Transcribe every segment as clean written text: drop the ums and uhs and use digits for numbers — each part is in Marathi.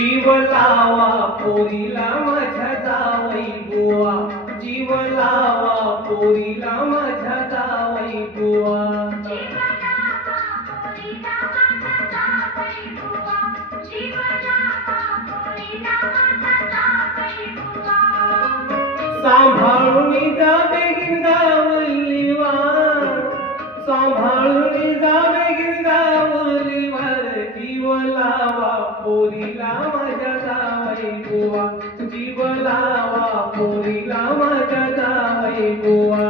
जीव लावा पोरीला माझ्या जावई बुवा, जीव लावा पोरीला माझ्या जावई बुवा. सांभाळून जा बेगीन गावलीवार, सांभाळून जा बेगीन गावलीवार. जीव लावा पोरीला माझ्या जावई बुवा, जीव लावा पोरीला माझ्या जावई बुवा.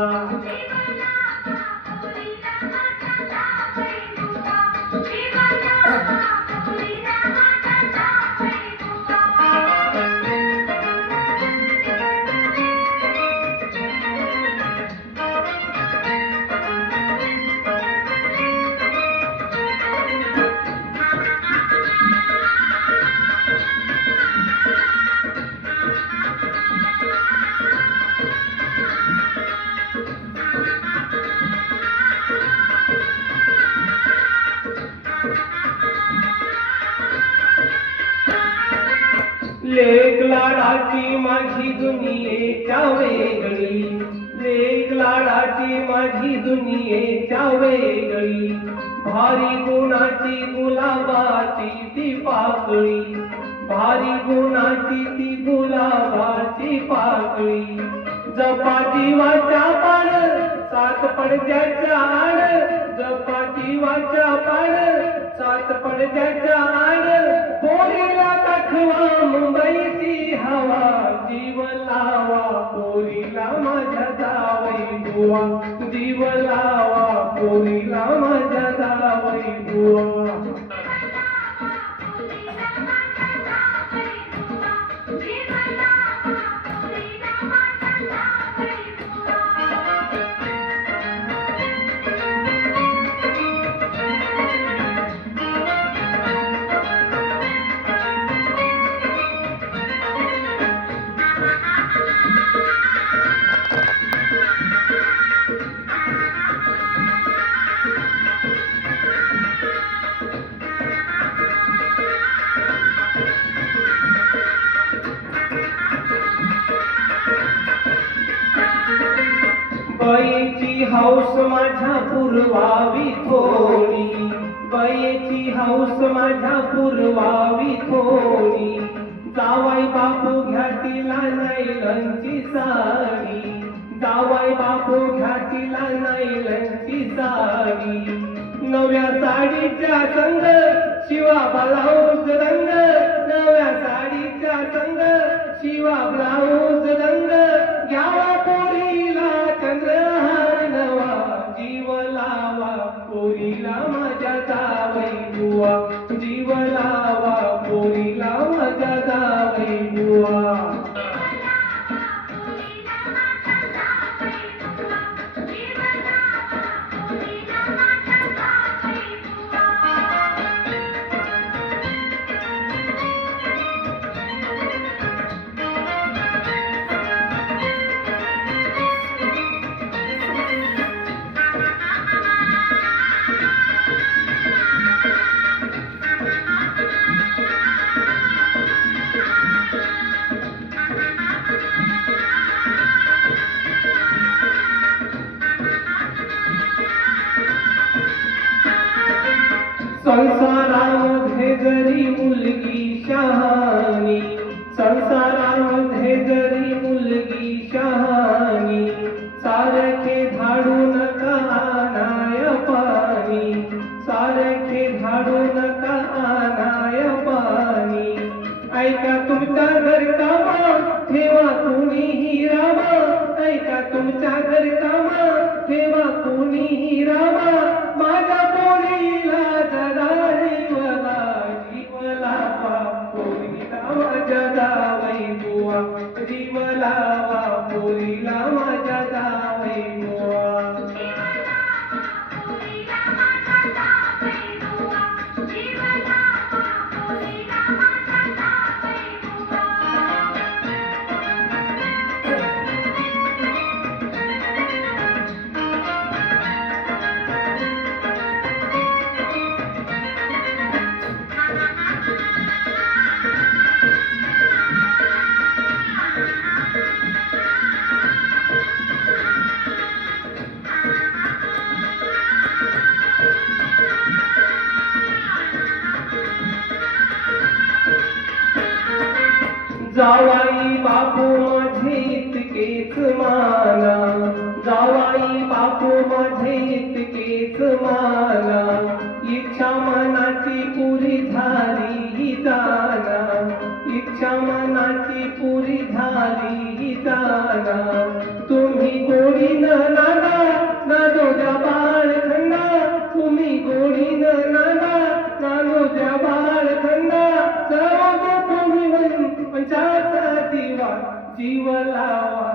लेक लाडाची माझी दुनियेच्या वेगळी, लेक लाडाची माझी दुनियेच्या वेगळी. भारी गुणाची गुलाबाची ती पाकळी, भारी गुणाची ती गुलाबाची पाकळी. जपा जीवाच्या पाड सात पडद्याच्या आड, जपा जीवाच्या पाड सात पडद्याच्या आड. पोरीला दाखवा मुंबईची हवा, जीव लावा पोरीला माझ्या जावई बुवा, जीव लावा पोरीला माझ्या जावई बुवा. बाईची हौस माझ्या पुरवावी थोडी, बाईची हौस माझ्या पुरवावी थोडी. जावाई बापू घ्या तिला नाईलनची साडी, जावाई बापू घ्या तिला नाईलनची साडी. नव्या साडीच्या संग शिवा ब्लाऊज रंग, नव्या साडीच्या संग शिवा ब्लाऊज रंग. घ्यावा पोरीला चंद्रहार नवा, जीव लावा पोरीला माझ्या जावई बुवा, जीव लावा पोरीला माझ्या जावई बुवा. संसारामध्ये जरी मुलगी शहाणी, संसारामध्ये जरी मुलगी शहाणी. सारखे धाडू नका आणाय पाणी, सारखे धाडू नका आणाय पाणी. ऐका तुमच्या घरकामा ठेवा कुणीही रामा, ऐका तुमच्या घरकामा ठेवा कुणीही रामा. माझ्या पोरीला जगाईवला, जीव लावा पोरीला माझ्या जावई बुवा, जीव लावा पोरीला माझ्या जावई बुवा. जावाई बापू माझे इतकेच माना, जावाई बापू माझे इतकेच माना, इच्छा मनाची पुरी झाली ही जाना, इच्छा मनाची पुरी झाली ही जाना. तुम्ही गोडीन नाना नादोजा बाळखंडा, तुम्ही गोडीन नाना नादोजा बाळखंडा, सर्व तुम्ही पंचाचा दिवा जीव लावा.